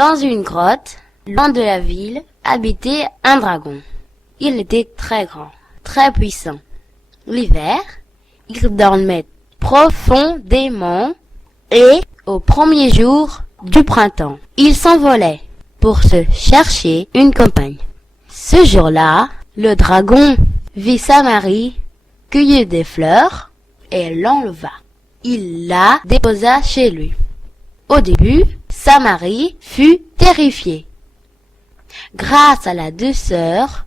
Dans une grotte, loin de la ville, habitait un dragon. Il était très grand, très puissant. L'hiver, il dormait profondément et au premier jour du printemps, il s'envolait pour se chercher une compagne. Ce jour-là, le dragon vit Samari cueillir des fleurs et l'enleva. Il la déposa chez lui. Au début, Samari fut terrifiée. Grâce à la douceur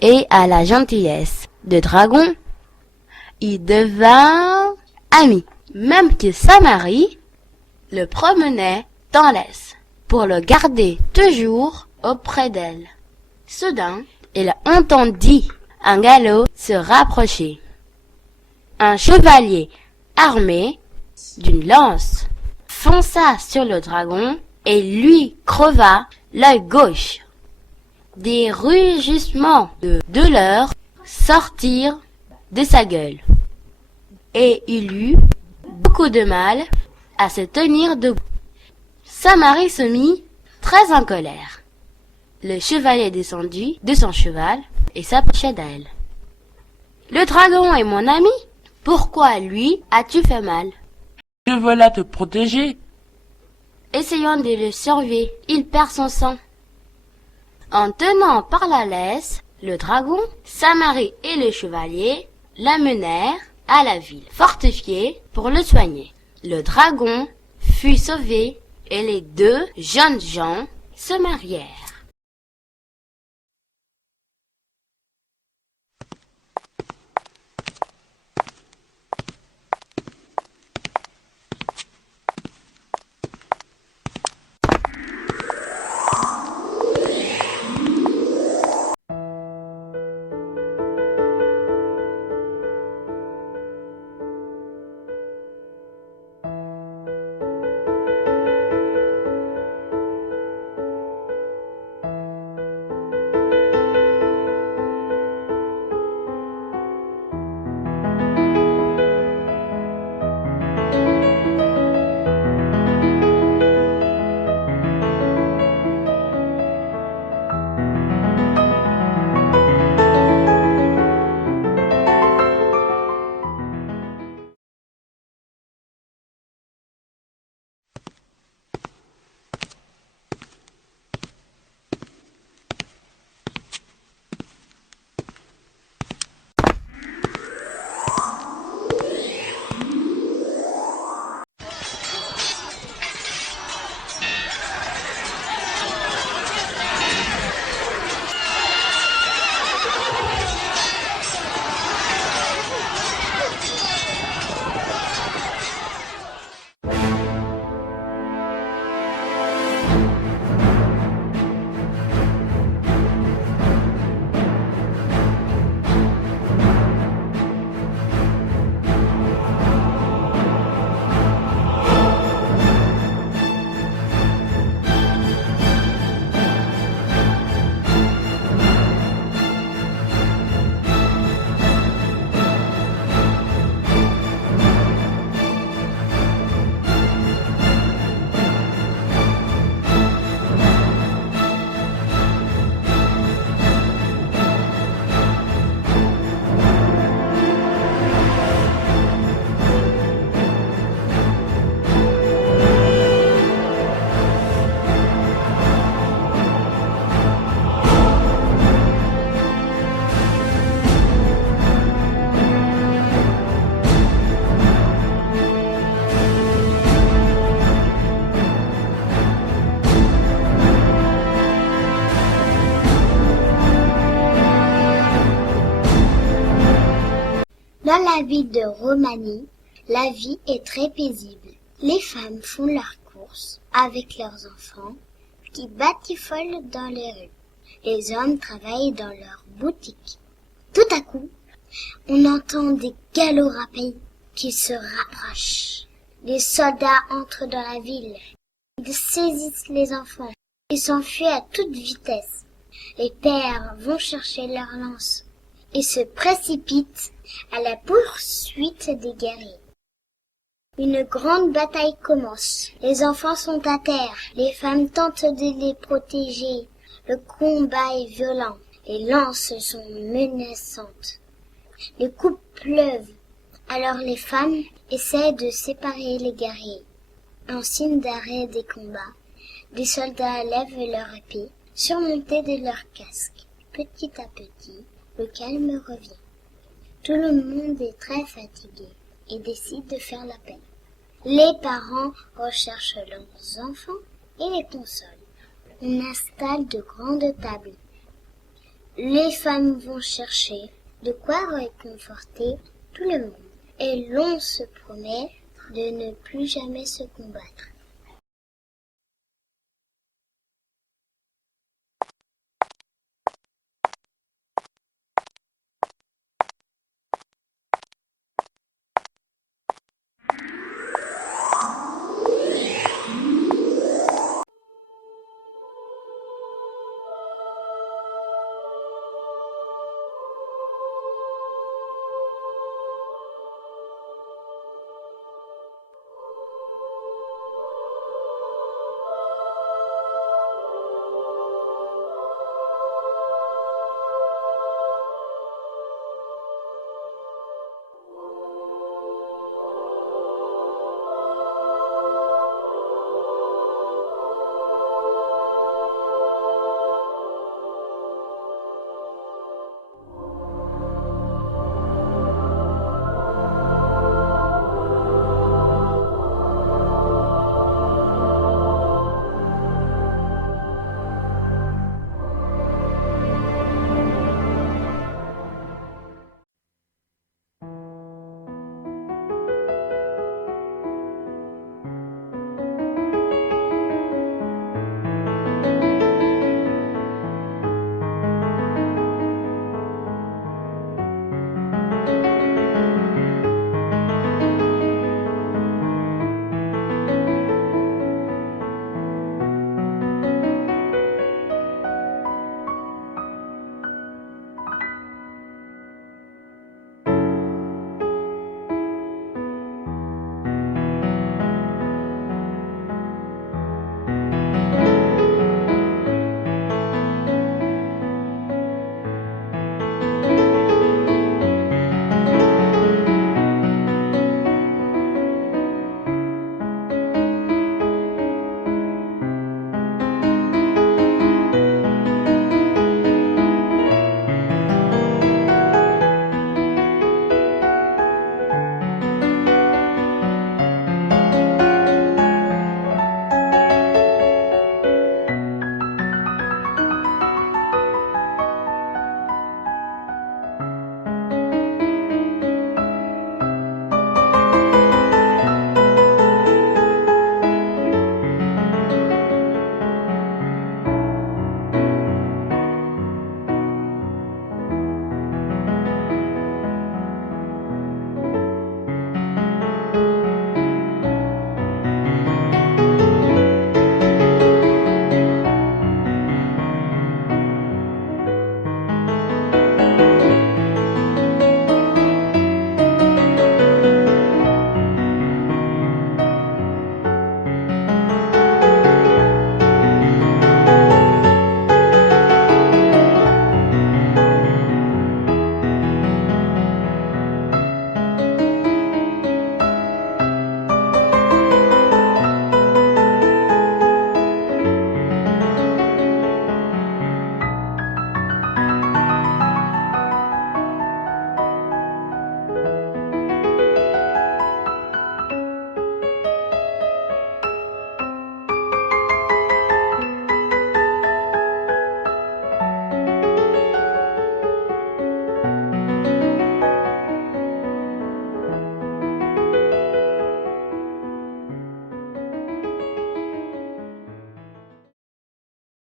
et à la gentillesse de dragon, il devint ami. Même que Samari le promenait dans l'Est pour le garder toujours auprès d'elle. Soudain, il entendit un galop se rapprocher. Un chevalier armé d'une lance fonça sur le dragon et lui creva l'œil gauche. Des rugissements de douleur sortirent de sa gueule et il eut beaucoup de mal à se tenir debout. Samari se mit très en colère. Le chevalier descendit de son cheval et s'approcha d'elle. « Le dragon est mon ami. Pourquoi lui as-tu fait mal ?» « Je veux là te protéger. » Essayons de le sauver, il perd son sang. En tenant par la laisse, le dragon, Samari et le chevalier l'amenèrent à la ville fortifiée pour le soigner. Le dragon fut sauvé et les deux jeunes gens se marièrent. Dans la ville de Romanie, la vie est très paisible. Les femmes font leurs courses avec leurs enfants qui batifolent dans les rues. Les hommes travaillent dans leurs boutiques. Tout à coup, on entend des galops rapides qui se rapprochent. Les soldats entrent dans la ville. Ils saisissent les enfants et s'enfuient à toute vitesse. Les pères vont chercher leurs lances et se précipitent à la poursuite des guerriers. Une grande bataille commence. Les enfants sont à terre. Les femmes tentent de les protéger. Le combat est violent. Les lances sont menaçantes. Les coups pleuvent. Alors les femmes essaient de séparer les guerriers. En signe d'arrêt des combats, les soldats lèvent leur épée, surmontée de leur casque. Petit à petit, le calme revient. Tout le monde est très fatigué et décide de faire la paix. Les parents recherchent leurs enfants et les consolent. On installe de grandes tables. Les femmes vont chercher de quoi réconforter tout le monde. Et l'on se promet de ne plus jamais se combattre.